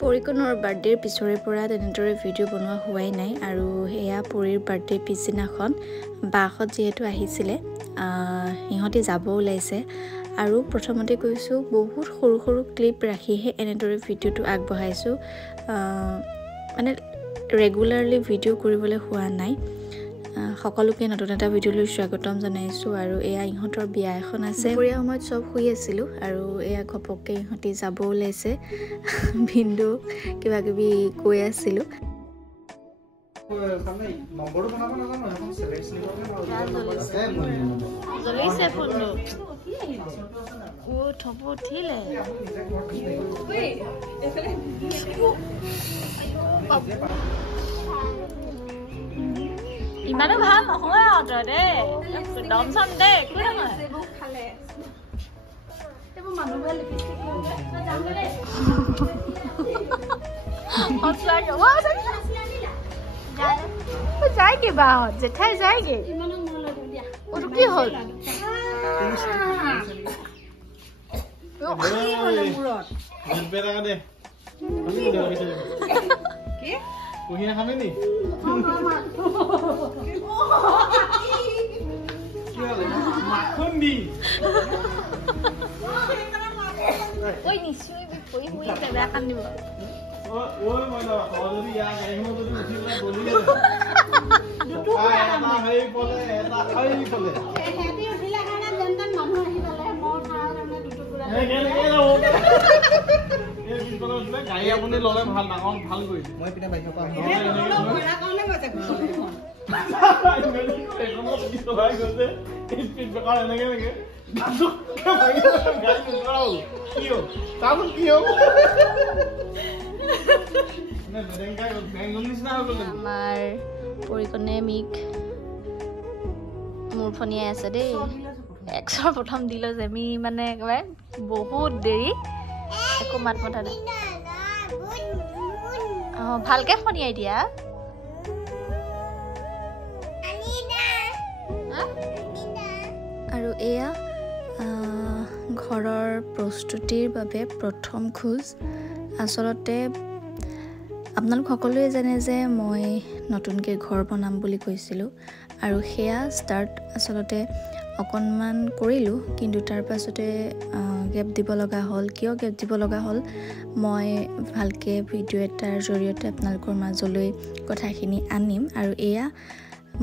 পৰিকনৰ বাৰ্থডেৰ পিছৰে পৰা তেনেদৰে ভিডিঅ' বনোৱা হোৱাই নাই আৰু এয়া পৰিৰ বাৰ্থডে পিছদিনাখন বাহঁত যিহেতু আহিছিলে সিহঁতে যাব ওলাইছে আৰু প্ৰথমতে কৈছোঁ বহুত সৰু সৰু ক্লিপ ৰাখিহে এনেদৰে ভিডিঅ'টো আগবঢ়াইছোঁ মানে ৰেগুলাৰলি ভিডিঅ' কৰিবলৈ হোৱা নাই সকলোকে নতুন এটা ভিডিঅ'লৈ স্বাগতম জনাইছোঁ আৰু এয়া ইহঁতৰ বিয়া এখন আছে দুপৰীয়া সময়ত চব শুই আছিলোঁ আৰু এয়া ঘপককৈ ইহঁতি যাব ওলাইছে ভিন্দু কিবা কিবি কৈ আছিলোঁ ইমানো ভাল নহয় আৰু দেই দম চম দে একো নহয় যায়গে বাহঁত জেঠাই যায়গে ওটো কি হ'ল Kuhina kami nih. Makundi. Oi nisui bipoi hui tebe akan dibawa. Oi mana kalau dia ya kayak mau tuh ujian boleh. Apa hai boleh, apa hai boleh. Hati ujian karena jantan manu ahi boleh mau hal karena duduk bulan. গাড়ী আপুনি ললে ভাল ডাঙৰ ভাল কৰিছে মই পিনে bike পা আমাৰ পৰিকনে মিক মোৰ ফনিয়াই আছে দেই এক্সৰ প্ৰথম দিলো যে আমি মানে একেবাৰে বহুত দেৰি একো মাত মতা নাই ভালকে ফনিয়াই দিয়া আৰু এয়া ঘৰৰ প্ৰস্তুতিৰ বাবে প্ৰথম খোজ আচলতে আপোনালোক সকলোৱে জানে যে মই নতুনকৈ ঘৰ বনাম বুলি কৈছিলোঁ আৰু সেয়া ষ্টাৰ্ট আচলতে অকণমান কৰিলোঁ কিন্তু তাৰ পাছতে গেপ দিব লগা হ'ল কিয় গেপ দিব লগা হ'ল মই ভালকৈ ভিডিঅ' এটাৰ জৰিয়তে আপোনালোকৰ মাজলৈ কথাখিনি আনিম আৰু এয়া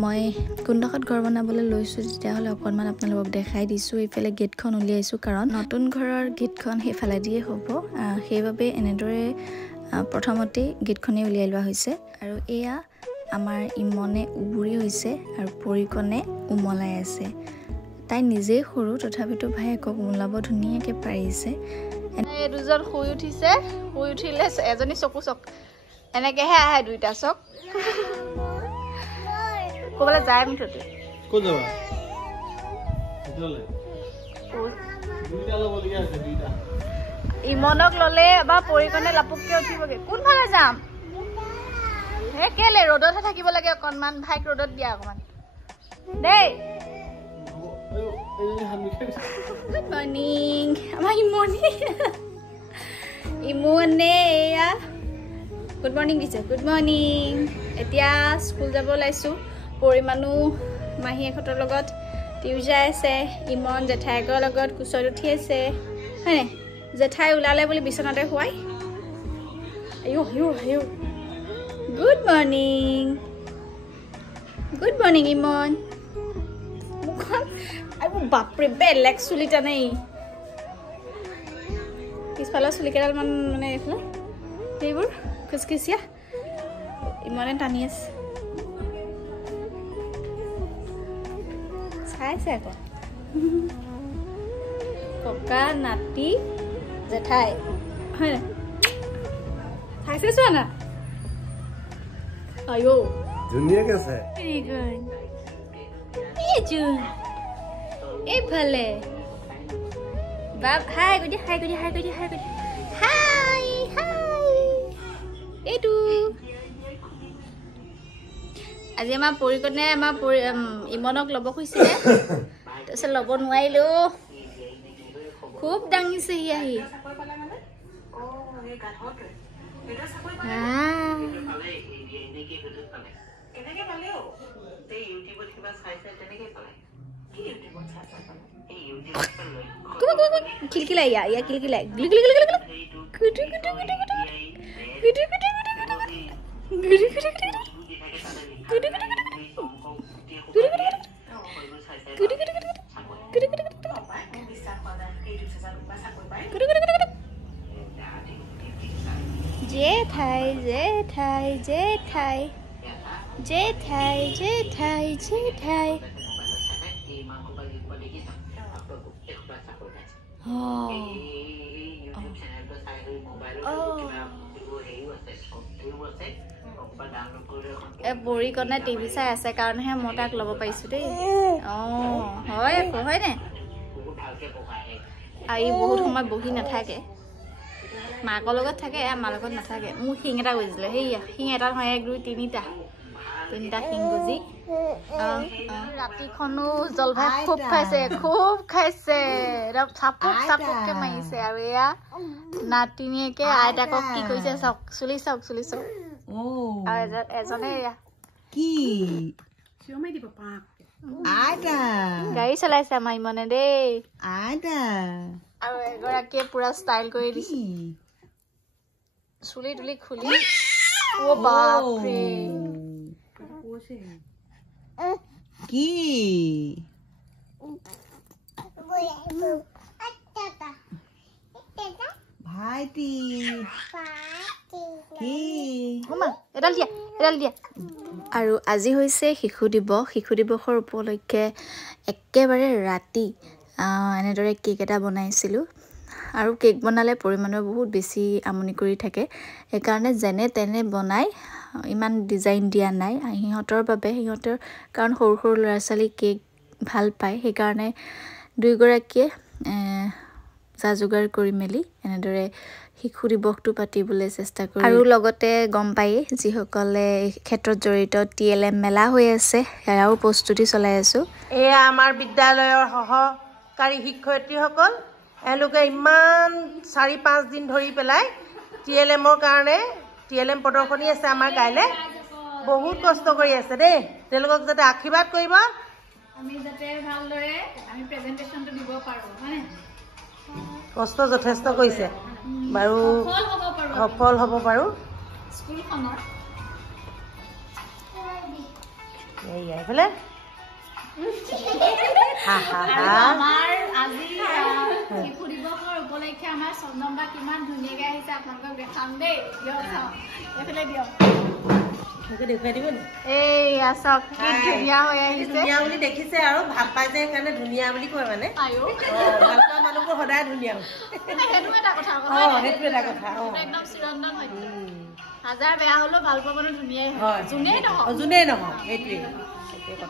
মই কোনডোখৰত ঘৰ বনাবলৈ লৈছোঁ তেতিয়াহ'লে অকণমান আপোনালোকক দেখাই দিছোঁ এইফালে গেটখন উলিয়াইছোঁ কাৰণ নতুন ঘৰৰ গেটখন সেইফালে দিয়ে হ'ব সেইবাবে এনেদৰে প্ৰথমতেই গেটখনেই উলিয়াই লোৱা হৈছে আৰু এয়া আমাৰ ইমনে উবুৰি হৈছে আৰু পৰিকণে উমলাই আছে তাই নিজেই সৰু তথাপিতো ভায়েকক উমলাব ধুনীয়াকৈ পাৰিছে এই দুজন শুই উঠিছে শুই উঠিলে এজনী চকু চক এনেকৈহে আহে দুইটা চক ক'বলৈ যায় মুঠতে ক'ত যাবা দুইটা ল'বলগীয়া আছে দুইটা ইমনক ল'লে এবাৰ পৰিকণে লাপুককৈ উঠিবগৈ কোনফালে যাম হে কেলে ৰ'দতহে থাকিব লাগে অকণমান ভাইক ৰ'দত দিয়া অকণমান দেই গুড মৰ্ণিং আমাৰ ইমনে এয়া গুড মৰ্ণিং দিছে গুড মৰ্ণিং এতিয়া স্কুল যাব ওলাইছোঁ পৰিমাণো মাহীয়েকহঁতৰ লগত টিউজাই আছে ইমন জেঠাইকৰ লগত কোচত উঠি আছে হয়নে জেঠাই ওলালে বুলি বিচনাতে শুৱাই গুড মৰ্ণিং ইমন মুখখন আৰু বাপৰে বেলেগ চুলি টানেই পিছফালৰ চুলিকেইডাল মানে এইফালে সেইবোৰ খুচখিচিয়া ইমানে টানি আছে চাইছে আকৌ ককা নাতি জেঠাই হয় চাইছে চোৱা না আয়ো ধুনীয়াকে আছে এইফালে বাপ হাই গৈ দিয়া হাই এইটো আজি আমাৰ পৰিকণে আমাৰ ইমনক ল'ব খুজিছিলে তাৰপিছত ল'ব নোৱাৰিলো খুব দাঙিছে সি আহি খিলখিলাই ইয়া খিলখিলাই জেঠাই জেঠাই জেঠাই জেঠাই জেঠাই জেঠাই বুঢ়ীকণে টিভি চাই আছে কাৰণেহে মই তাক ল'ব পাৰিছো দেই হয় আকৌ হয়নে আৰু ই বহুত সময় বহি নাথাকে মাকৰ লগত থাকে মাৰ লগত নাথাকে মোৰ শিং এটা গৈছিলে সেয়া শিং এটা নহয় 1 2 3টা শিং গুজি ৰাতিখনো জলভাই খুব খাইছে একদম চাপুককে মাৰিছে আৰু এয়া নাতিনীয়েকে আইতাকক কি কৰিছে চাওক চুলি চাওক আৰু এজনে এয়া কি চিঞমাই দিব পাক আইতা গাড়ী চলাইছে আমাৰ ইমানে দেই আইতা আৰু এগৰাকীয়ে পুৰা ষ্টাইল কৰি দিছে চুলি তুলি খুলি ও বাপৰে কি ভাইটি কি এডাল দিয়া আৰু আজি হৈছে শিশু দিৱসৰ উপলক্ষে একেবাৰে ৰাতি এনেদৰে কেক এটা বনাইছিলোঁ আৰু কেক বনালে পৰিমাণৰ বহুত বেছি আমনি কৰি থাকে সেইকাৰণে যেনে তেনে বনাই ইমান ডিজাইন দিয়া নাই সিহঁতৰ বাবে কাৰণ সৰু সৰু ল'ৰা ছোৱালী কেক ভাল পায় সেইকাৰণে দুইগৰাকীয়ে যা যোগাৰ কৰি মেলি এনেদৰে শিশু দিৱসটো পাতিবলৈ চেষ্টা কৰি আৰু লগতে গম পায়ে যিসকলে ক্ষেত্ৰত জড়িত TLM মেলা হৈ আছে সেয়াও প্ৰস্তুতি চলাই আছো এয়া আমাৰ বিদ্যালয়ৰ সহকাৰী শিক্ষয়িত্ৰীসকল এলোকে ইমান 4-5 দিন ধৰি পেলাই TLMৰ কাৰণে TLM প্ৰদৰ্শনী আছে আমাৰ কাইলে বহুত কষ্ট কৰি আছে দেই তেওঁলোকক যাতে আশীৰ্বাদ কৰিব আমি যাতে ভালদৰে আমি প্ৰেজেন্টেচনটো দিব পাৰো হয়নে কষ্ট যথেষ্ট কৰিছে বাৰু সফল হ'ব পাৰো স্কুলখনৰ এইয়া এফালে আমাৰ আজি শিশু দিৱসৰ উপলক্ষে আমাৰ চন্দম্বা কিমান ধুনীয়াকৈ আহিছে আপোনালোকক দেখাম দেই দিয়ক এইফালে দিয়ক দেখুৱাই দিব এই আছক কি ধুনীয়া হৈ আহিছে ধুনীয়া বুলি দেখিছে আৰু ভাল পাইছে সেইকাৰণে ধুনীয়া বুলি কয় মানে ভাল পোৱা মানুহবোৰ সদায় ধুনীয়া সেইটো এটা কথা সেইটো এটা কথা একদম চিৰন্তন হয় হাজাৰ বেয়া হ'লেও ভাল পোৱা মানুহ ধুনীয়াই হয় যোনেই নহয় সেইটোৱে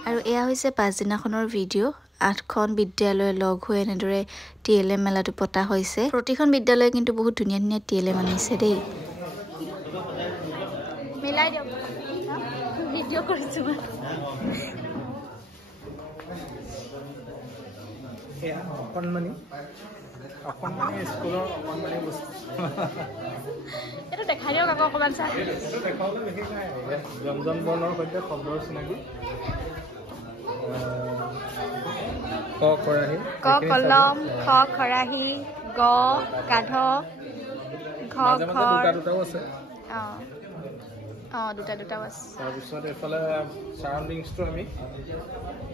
আৰু এয়া হৈছে পাছদিনাখনৰ ভিডিঅ' 8খন বিদ্যালয় লগ হৈ এনেদৰে TLM মেলাটো পতা হৈছে প্ৰতিখন বিদ্যালয়ে কিন্তু বহুত ধুনীয়া ধুনীয়া TLM আনিছে দেই মিলাই দিয়ক ভিডিঅ' কৰিছো অকণমানি স্কুলৰ অকণমানি বস্তু এইটো দেখাই দিয়ক আকৌ অকণমান চাই দেখাবলৈ বিশেষ নাই ব্যঞ্জন বৰ্ণৰ সৈতে শব্দৰ চিনাকি ক কলম খ খৰাহী গ গাধ ঘ ঘৰ দুটাও আছে দুটাও আছে তাৰপিছত এইফালে চাৰাউণ্ডিংছটো আমি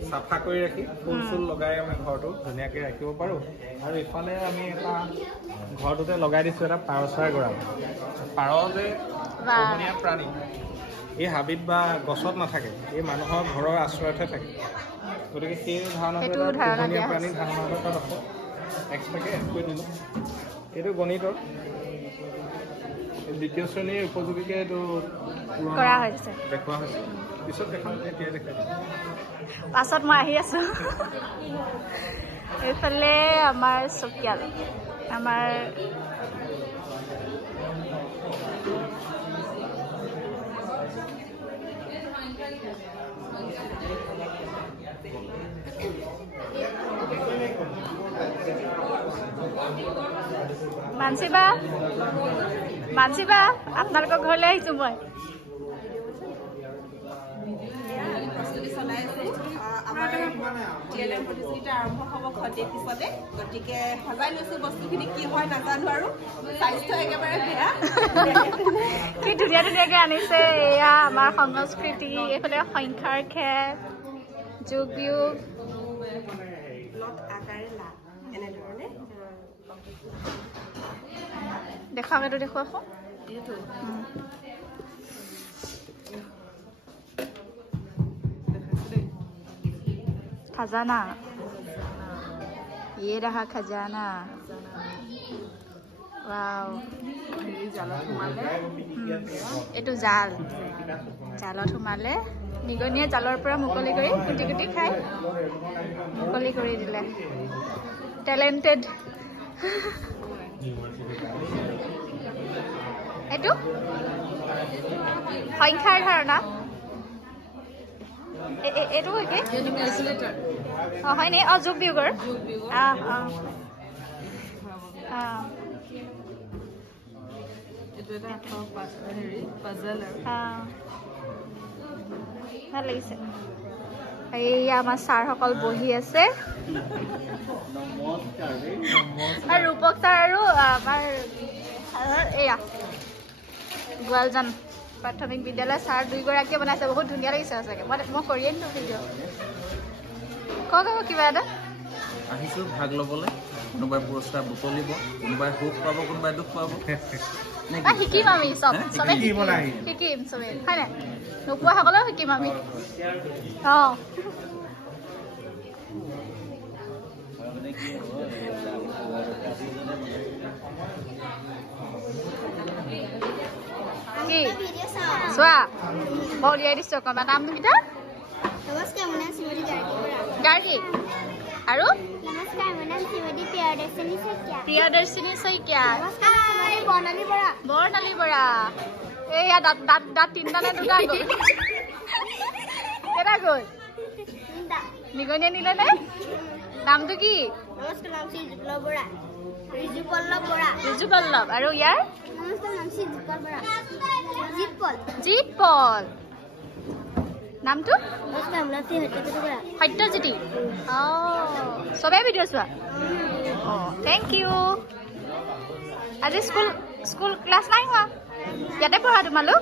চাফা কৰি ৰাখি ফুল লগাই আমি ঘৰটো ধুনীয়াকৈ ৰাখিব পাৰোঁ আৰু ইফালে আমি এটা ঘৰটোতে লগাই দিছোঁ এটা পাৰ চৰাই গঁৰাল পাৰ যে পোহনীয়া প্ৰাণী এই হাবিত বা গছত নাথাকে এই মানুহৰ ঘৰৰ আশ্ৰয়তহে থাকে গতিকে সেই ধাৰণাটো পোহনীয়া প্ৰাণীৰ ধাৰণাটো তাত আছে এক্সট্ৰাকৈ এড কৰি দিলোঁ এইটো গণিতৰ দ্বিতীয় শ্ৰেণীৰ উপযোগীকৈ এইটো কৰা হৈছে দেখুওৱা হৈছে পিছত দেখাম এতিয়া দেখাই পাছত মই আহি আছো এইফালে আমাৰ চকিয়াল আমাৰ মানসিবা মানচিবা আপোনালোকৰ ঘৰলৈ আহিছোঁ মই আমাৰ TLM প্ৰতিযোগিতা আৰম্ভ হ'ব খন্তেক পিছতে গতিকে সজাই লৈছোঁ বস্তুখিনি কি হয় নাজানো আৰু স্বাস্থ্য একেবাৰে বেয়া কি ধুনীয়া ধুনীয়াকৈ আনিছে এয়া আমাৰ সংস্কৃতি এইফালে সংখ্যাৰ খেল যোগ বিয়োগ দেখুৱাওক এইটো দেখুৱাওক खजाना ये रहा खजाना वाव এইটো জাল জালত সোমালে নিগনিয়ে জালৰ পৰা মুকলি কৰি কুটি কুটি খাই মুকলি কৰি দিলে টেলেণ্টেড এইটো সংখ্যাৰ ধাৰণা এইটো কি অঁ হয়নে অঁ যোগ বিয়োগৰ ভাল লাগিছে এইয়া আমাৰ ছাৰসকল বহি আছে আৰু ৰূপক ছাৰ আৰু আমাৰ এয়া গোৱালজান প্ৰাথমিক বিদ্যালয় ছাৰ দুইগৰাকীয়ে বনাইছে বহুত ধুনীয়া লাগিছে সঁচাকৈ মই কৰিয়ে দিলোঁ ভিডিঅ' কওক কিবা এটা আহিছোঁ ভাগ ল'বলৈ কোনোবাই পুৰস্কাৰ বুটলিব কোনোবাই সুখ পাব কোনোবাই দুখ পাব শিকিম আমি চবে শিকিম চবে হয়নে নোপোৱাসকলেও শিকিম আমি অঁ কি চোৱা মই উলিয়াই দিছোঁ অকণমান নামটো কেইটা নমস্কাৰ মোৰ নাম শ্ৰীমতী গাৰ্গী আৰু নমস্কাৰ মোৰ নাম শ্ৰীমতী প্ৰিয়দৰ্শিনী শইকীয়া নমস্কাৰ বৰ্ণালী বৰা এইয়া দাঁত তিনিটা নে দুটা গ'ল কেইটা গ'ল নিগনিয়ে নিলে নে নামটো কি নমস্কাৰ নাম শ্ৰী বিপ্লৱ বৰা ৰিজু পল্লৱ বৰা ৰিজু পল্লৱ আৰু ইয়াৰ নমস্কাৰ নাম শ্ৰী জিৎপল বৰা জিৎ পল নামটো নমস্কাৰ মোৰ নাম শ্ৰী সত্যজ্যোতি বৰা সত্যজ্যোতি অঁ চবেই ভিডিঅ' চোৱা অঁ থেংক ইউ আজি স্কুল ক্লাছ নাই হোৱা ইয়াতে পঢ়া তোমালোক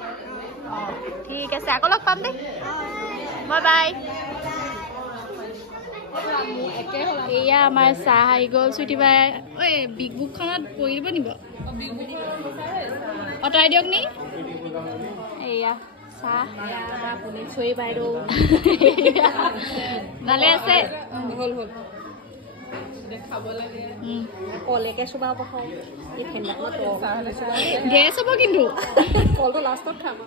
অঁ ঠিক আছে আকৌ লগ পাম দেই বাই বাই এয়া আমাৰ চাহ আহি গ'ল চুইটি বাই ঐ বিগ বুকখনত পঢ়ি দিব নিব অঁতৰাই দিয়ক নি এয়া চাহ আপুনি চুই বাইদেউ ভালে আছে হ'ল খাব লাগে কলেকে চুবাব পাওঁ এই গেছ হ'ব কিন্তু কলটো লাষ্টত খাম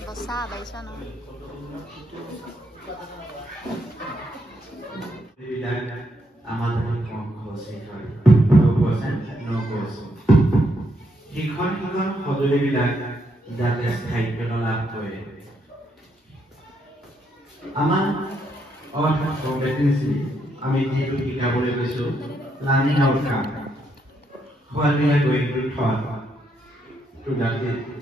বসা বাইছ ন শিক্ষণ সঁজুলিবিলাক যাতে স্থায়িত্ব লাভ কৰে আমাৰ অৰ্থাৎ কম্পিটেন্সি আমি যিটো শিকাবলৈ গৈছোঁ learning outcome what we are going to thought to the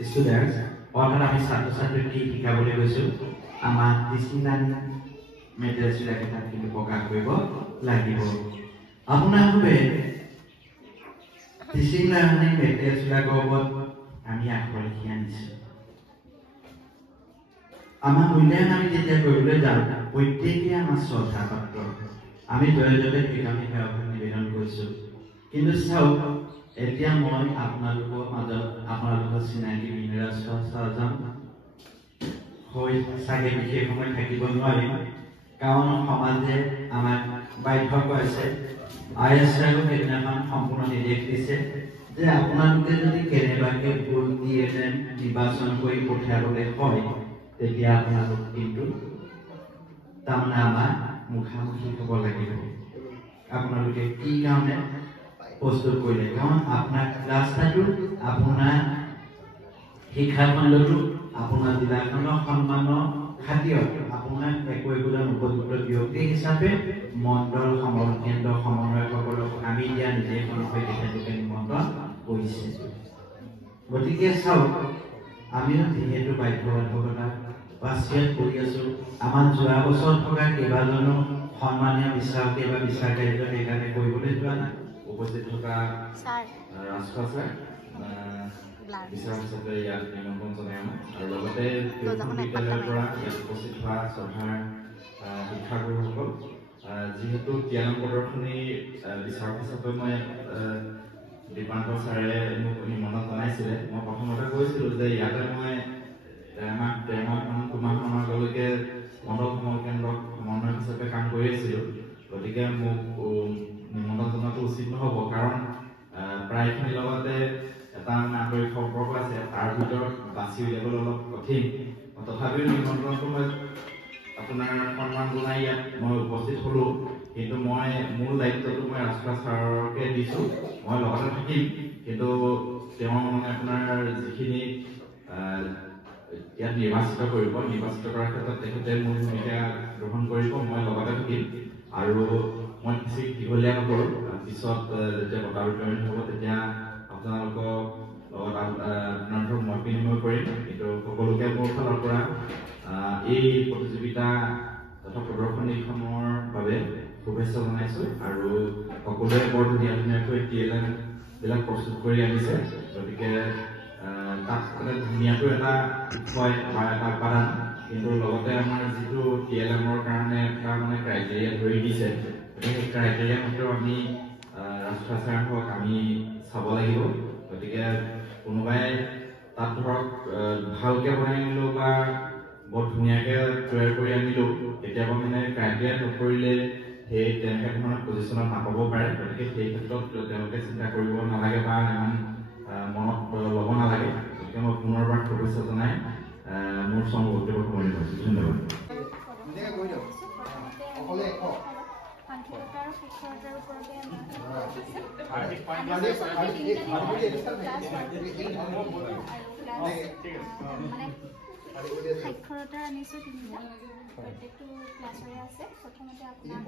students অৰ্থাৎ আমি ছাত্ৰ ছাত্ৰীক কি শিকাবলৈ গৈছোঁ আমাৰ টিচিং লাৰ্নিং মেটেৰিয়েলছবিলাকে তাত কিন্তু প্ৰকাশ কৰিব লাগিব আপোনালোকে টিচিং লাৰ্নিং মেটেৰিয়েলছবিলাকৰ ওপৰত আমি আখৰ লিখি আনিছোঁ আমাৰ মূল্যায়ন আমি যেতিয়া কৰিবলৈ যাওঁ প্ৰত্যেকেই আমাৰ শ্ৰদ্ধা পাত্ৰ আমি জয়জতে কৃতজ্ঞ সেৱাভাৱ নিবেদন কৰিছোঁ কিন্তু চাওক এতিয়া মই আপোনালোকৰ মাজত আপোনালোকৰ চিনাকি বিনয় চাৰ্জন হৈ চাগে বিশেষ সময় থাকিব নোৱাৰিম কাৰণ সমাজে আমাক বাধ্য কৰাইছে ISRও সেইদিনাখন সম্পূৰ্ণ নিৰ্দেশ দিছে যে আপোনালোকে যদি কেনেবাকৈ ভোট দি নিৰ্বাচন কৰি পঠিয়াবলৈ হয় তেতিয়া আপোনালোক কিন্তু তাৰমানে আমাৰ মুখামুখি হ'ব লাগিব আপোনালোকে কি কাৰণে প্ৰস্তুত কৰিলে কাৰণ আপোনাৰ ৰাস্তাটো আপোনাৰ শিক্ষাখণ্ডটো আপোনাৰ জিলাখনৰ সন্মানৰ খাতিৰত আপোনাৰ একোজন উপযুক্ত ব্যক্তি হিচাপে মণ্ডল কেন্দ্ৰ সমন্বয়কসকলক আমি দিয়া নিৰ্দেশনৰ সৈতে তেখেতলোকে নিমন্ত্ৰণ কৰিছে। গতিকে চাওক, আমিও যিহেতু বাধ্যবাধকতা বাস্তৱায়িত কৰি আছো। আমাৰ যোৱা বছৰ থকা কেইবাজনো সন্মানীয় বিচাৰকে বা বিচাৰকাৰীক সেইকাৰণে কৰিবলৈ যোৱা নাই। উপস্থিত থকা ৰাজখোৱা ছাৰ বিচাৰক হিচাপে ইয়াত নিমন্ত্ৰণ জনাই আৰু লগতে বিদ্যালয়ৰ পৰা ইয়াত উপস্থিত হোৱা শ্ৰদ্ধাৰ শিক্ষাগুৰুসকল, যিহেতু জ্ঞান প্ৰদৰ্শনী বিচাৰক হিচাপে মই দীপাংকৰ ছাৰে মোক নিমন্ত্ৰণ জনাইছিলে। মই প্ৰথমতে কৈছিলোঁ যে ইয়াতে মই দুমাহমানৰ আগলৈকে মণ্ডল কেন্দ্ৰত সমন্বয়ক হিচাপে কাম কৰি আছিলোঁ। গতিকে মোক নিমন্ত্ৰণ জনাটো উচিত নহ'ব, কাৰণ প্ৰায়খিনিৰ লগতে এটা আন্তৰিক সম্পৰ্ক আছে, তাৰ ভিতৰত বাছি উলিয়াবলৈ অলপ কঠিন। তথাপিও নিমন্ত্ৰণটো মই আপোনাৰ সন্মান জনাই ইয়াত মই উপস্থিত হ'লোঁ। কিন্তু মই মূল দায়িত্বটো মই ৰাজখোৱা ছাৰকে দিছোঁ। মই লগতে থাকিম, কিন্তু তেওঁ মানে আপোনাৰ যিখিনি ইয়াত নিৰ্বাচিত কৰিব, নিৰ্বাচিত কৰাৰ ক্ষেত্ৰত তেখেতে মোৰ ভূমিকা গ্ৰহণ কৰিব। মই লগতে থাকিম আৰু মই বেছি দীঘলীয়া নকৰোঁ। পিছত যেতিয়া বঁটা বিতৰণ হ'ব তেতিয়া আপোনালোকক লগত আপোনাৰ মত বিনিময় কৰিম। কিন্তু সকলোকে মোৰ ফালৰ পৰা এই প্ৰতিযোগিতা তথা প্ৰদৰ্শনীখনৰ বাবে শুভেচ্ছা জনাইছোঁ। আৰু সকলোৱে বৰ ধুনীয়াকৈ TLM বিলাক প্ৰস্তুত কৰি আনিছে। গতিকে তাত মানে ধুনীয়াকৈ এটা বিষয় বা এটা উপাদান, কিন্তু লগতে আমাৰ যিটো TLMৰ কাৰণে এটা মানে ক্ৰাইটেৰিয়া ধৰি দিছে, গতিকে সেই ক্ৰাইটেৰিয়া মতে আমি ৰাজখোৱা ছাৰ হওক আমি চাব লাগিব। গতিকে কোনোবাই তাত ধৰক ভালকৈ বনাই আনিলেও বা বৰ ধুনীয়াকৈ তৈয়াৰ কৰি আনিলেও কেতিয়াবা মানে ক্ৰাইটেৰিয়া নকৰিলে সেই তেনেকৈ ধৰণৰ পজিশ্যনত নাপাব পাৰে। গতিকে সেই ক্ষেত্ৰত তেওঁলোকে চিন্তা কৰিব নালাগে বা ইমান মনত ল'ব নালাগে। গতিকে মই পুনৰবাৰ শুভেচ্ছা জনাই মোৰ চন বক্তব্য সামৰণি কৰিছোঁ। ধন্যবাদ। সাংখ্যতাৰ শিক্ষকতাৰ ওপৰতে সাক্ষৰতা আনিছোঁ তিনিটা, প্ৰত্যেকটো ক্লাছৰে আছে। প্ৰথমতে আপোনাৰ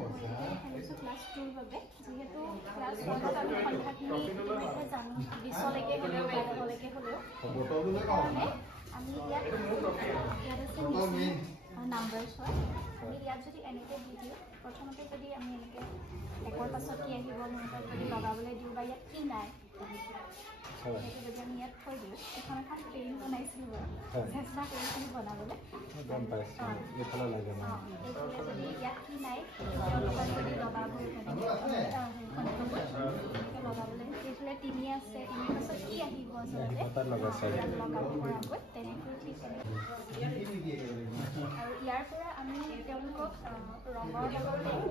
আনিছোঁ ক্লাছ 2ৰ বাবে, যিহেতু ক্লাছ 1ত আমি সংখ্যাখিনি ইতিমধ্যে জানো, 20লৈকে হ'লেও 12লৈকে হ'লেও সেইকাৰণে আমি ইয়াত আছে নাম্বাৰছ হয়। আমি ইয়াত যদি এনেকৈ দি দিওঁ, প্ৰথমতে যদি আমি এনেকৈ একৰ পাছত কি আহিব মোৰ তাত যদি লগাবলৈ দিওঁ বা ইয়াত কি নাই সেইটো যদি আমি ইয়াত থৈ দিওঁ, এখন এখন পেইন বনাইছিলোঁ বাৰু, চেষ্টা কৰিছিলোঁ বনাবলৈ। এইফালে যদি ইয়াত কি নাই যদি লগাব লগাবলৈ, এইফালে 3 আছে, 3ৰ পাছত কি আহিব আচলতে লগাব পৰাকৈ তেনেকৈ ঠিক তেনেকৈ। আৰু ইয়াৰ পৰা আমি তেওঁলোকক ৰঙৰ লগতে হয়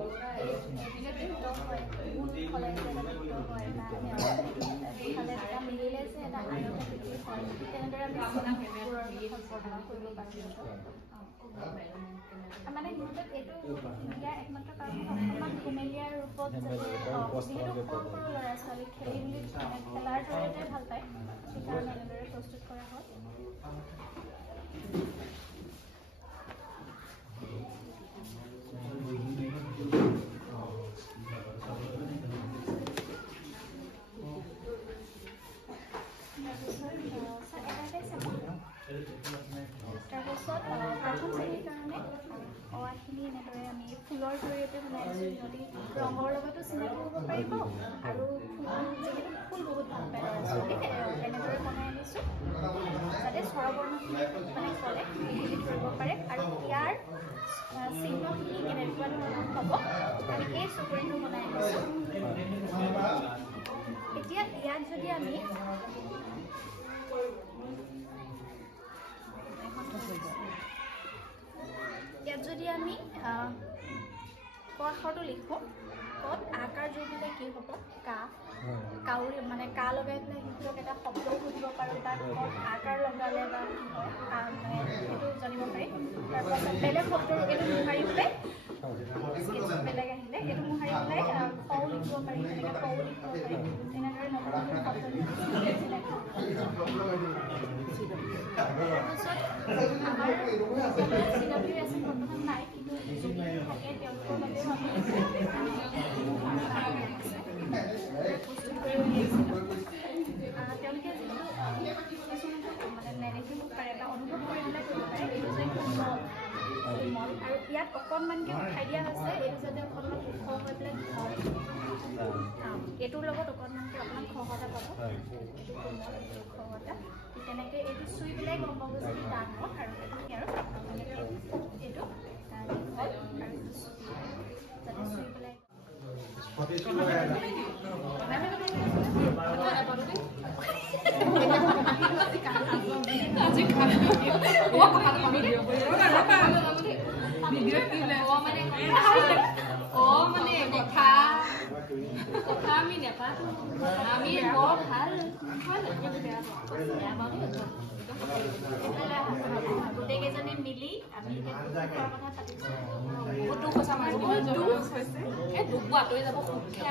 এটা মিলিলে যে এটা আয়তাকৃতিৰ হয়, তেনেদৰে আমি বৰ্ণনা কৰিব পাৰোঁ। মানে সিহঁতক এইটো ইয়াৰ একমাত্ৰ কাৰণ অকণমান ধেমেলীয়া ৰূপত যাতে যিহেতু সৰু সৰু ল'ৰা ছোৱালী খেলি মেলি খেলাৰ জৰিয়তে ভাল পায়, সেইকাৰণে এনেদৰে প্ৰস্তুত কৰা হয়। তাৰপিছত প্ৰথম শ্ৰেণীৰ কাৰণে অৱাখিনি এনেদৰে আমি ফুলৰ জৰিয়তে বনাইছোঁ। সিহঁতি ৰঙৰ লগতো চিনাকি হ'ব পাৰিব আৰু যিহেতু ফুল বহুত ভাল পায় ল'ৰা ছোৱালী, এনেদৰে বনাই আনিছোঁ যাতে স্বৰবৰ্ণখিনি মানে ক'লে সেইখিনি কৰিব পাৰে। আৰু ইয়াৰ চিহ্নখিনি কেনেকুৱা ধৰণৰ হ'ব, আমি এই চকৰিটো বনাই আনিছোঁ। এতিয়া ইয়াত যদি আমি ক আখৰটো লিখোঁ, কত আকাৰ যোগিলে কি হ'ব, কাউৰী মানে কা লগাই পেলাই সিহঁতক এটা শব্দও সুধিব পাৰোঁ, তাত কত আকাৰ লগালে বা কি হয় মানে সেইটো জানিব পাৰি। তাৰপাছত বেলেগ শব্দ এইটো মোহাৰি পেলাই বেলেগ আহিলে এইটো মোহাৰি পেলাই কও লিখিব পাৰি, তেনেকৈ কও লিখিব পাৰি। তেনেদৰে নতুন নতুন শব্দ আমাৰ চিনাকি আছে বৰ্তমান নাই কিন্তু থাকে তেওঁলোকৰ বাবে প্ৰস্তুত কৰি তেওঁলোকে মানে নেগেটিভ পাৰে বা অনুভৱ কৰি পেলাই কৰিব পাৰে এইটো যে মল আৰু ইয়াত অকণমানকৈ উঠাই দিয়া হৈছে এইটো যাতে অকণমান ওখ হৈ পেলাই এইটোৰ লগত অকণমানকৈ অকণমান খহটা পাব এইটো কোমল এইটো খহটা তেনেকৈ এইটো চুই পেলাই গম পাব যে টান হয় আৰু এইটো হয় আৰু যাতে চুই পেলাই গোটেইকেইজনে মিলি আমি কথা পাতিছোঁ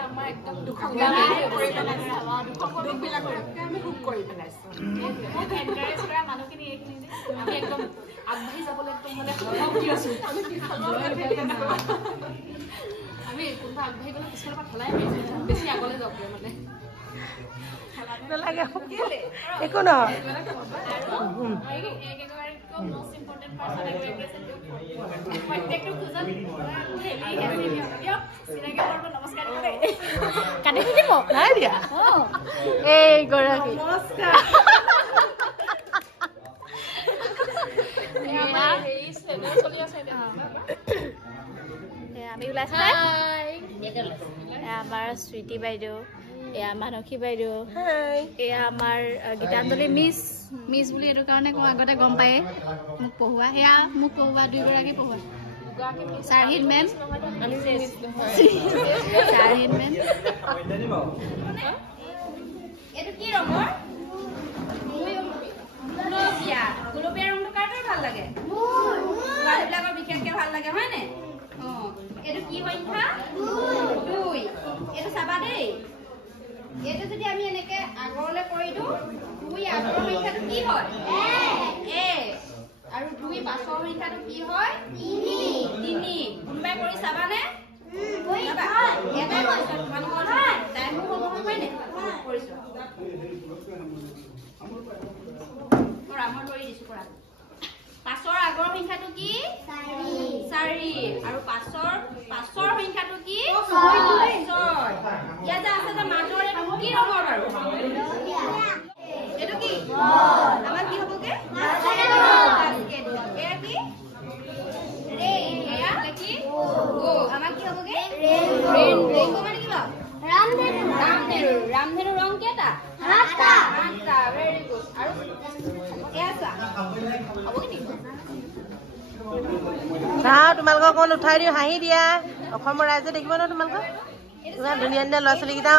আমাৰ একদম এনকাৰেজ কৰা মানুহখিনি এইখিনি আমি একদম আগবাঢ়ি যাবলৈ একদম আমি কোনোবা আগবাঢ়ি গ'লে পিছৰ পৰা খেলাই বেছি আগলৈ যাব মানে নালাগে একো নহয় কাটি থাকিব নাই দিয়া এইগৰাকী আমি ওলাইছো আমাৰ স্মৃতি বাইদেউ এয়া মানসী বাইদেউ এয়া আমাৰ গীতাঞ্জলি মিছ বুলি এইটো কাৰণে কওঁ আগতে গম পায়ে মোক পঢ়োৱা সেয়া মোক পঢ়োৱা দুইগৰাকী পঢ়োৱা চাৰহিদ মেম চাৰহিদ মেম এইটো কি ৰঙৰ গুলপীয়া গুলপীয়া ৰংটো কাৰ ভাল লাগে ছোৱালীবিলাকৰ বিশেষকে ভাল লাগে হয়নে এইটো কি সংখ্যা 2 এইটো চাবা দেই এইটো যদি আমি এনেকে আগৰলৈ কৰি দিওঁ 2 আগৰ সংখ্যাটো কি হয় এ আৰু 2 পাছৰ সংখ্যাটো কি হয় 3 কোনোবাই কৰি চাবানে পাছৰ আগৰ সংখ্যাটো কি 4 আৰু পাছৰ সংখ্যাটো কি 6 ইয়াত যে আছে যে মাজৰ এইটো কি ৰঙৰ বাৰু এইটো কি আমাৰ কি হ'বগে এয়া কি ৰে এয়া কি ও আমাৰ কি হ'বগে ৰেইনবো মানে কি ৰামধেনু ৰং কেইটা 8টা ভেৰি গুড আৰু এয়া চোৱা হ'ব কি চাওঁ তোমালোকক অকণ উঠাই দিওঁ হাঁহি দিয়া অসমৰ ৰাইজে দেখিব ন তোমালোকক ইমান ধুনীয়া ধুনীয়া ল'ৰা ছোৱালীকেইটা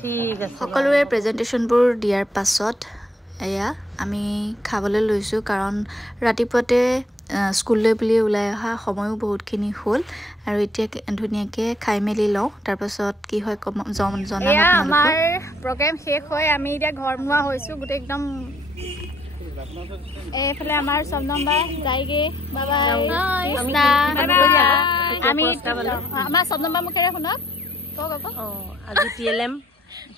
ঠিক আছে সকলোৰে প্ৰেজেণ্টেশ্যনবোৰ দিয়াৰ পাছত এয়া আমি খাবলৈ লৈছোঁ কাৰণ ৰাতিপুৱাতে স্কুললৈ বুলি ওলাই অহা সময়ো বহুতখিনি হ'ল আৰু এতিয়া ধুনীয়াকৈ খাই মেলি লওঁ তাৰপাছত কি হয় এয়া আমাৰ প্ৰগ্ৰেম শেষ হৈ আমি এতিয়া ঘৰ মোৱা হৈছোঁ গোটেই একদম এইফালে আমাৰ চন্দন বা যায়গে আমি আমাৰ চন্দন বা মুখেৰে শুনক আজি TLM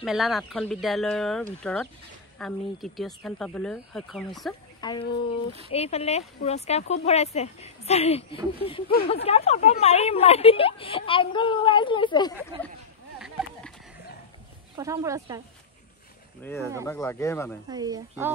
মেলা 8খন বিদ্যালয়ৰ ভিতৰত আমি 3য় স্থান পাবলৈ সক্ষম হৈছোঁ আৰু এইফালে পুৰস্কাৰ খুব ভৰাইছে পুৰস্কাৰ ফটো মাৰি মাৰি এংগল ৱাইজ লৈছে প্ৰথম পুৰস্কাৰ লাগে মানে অ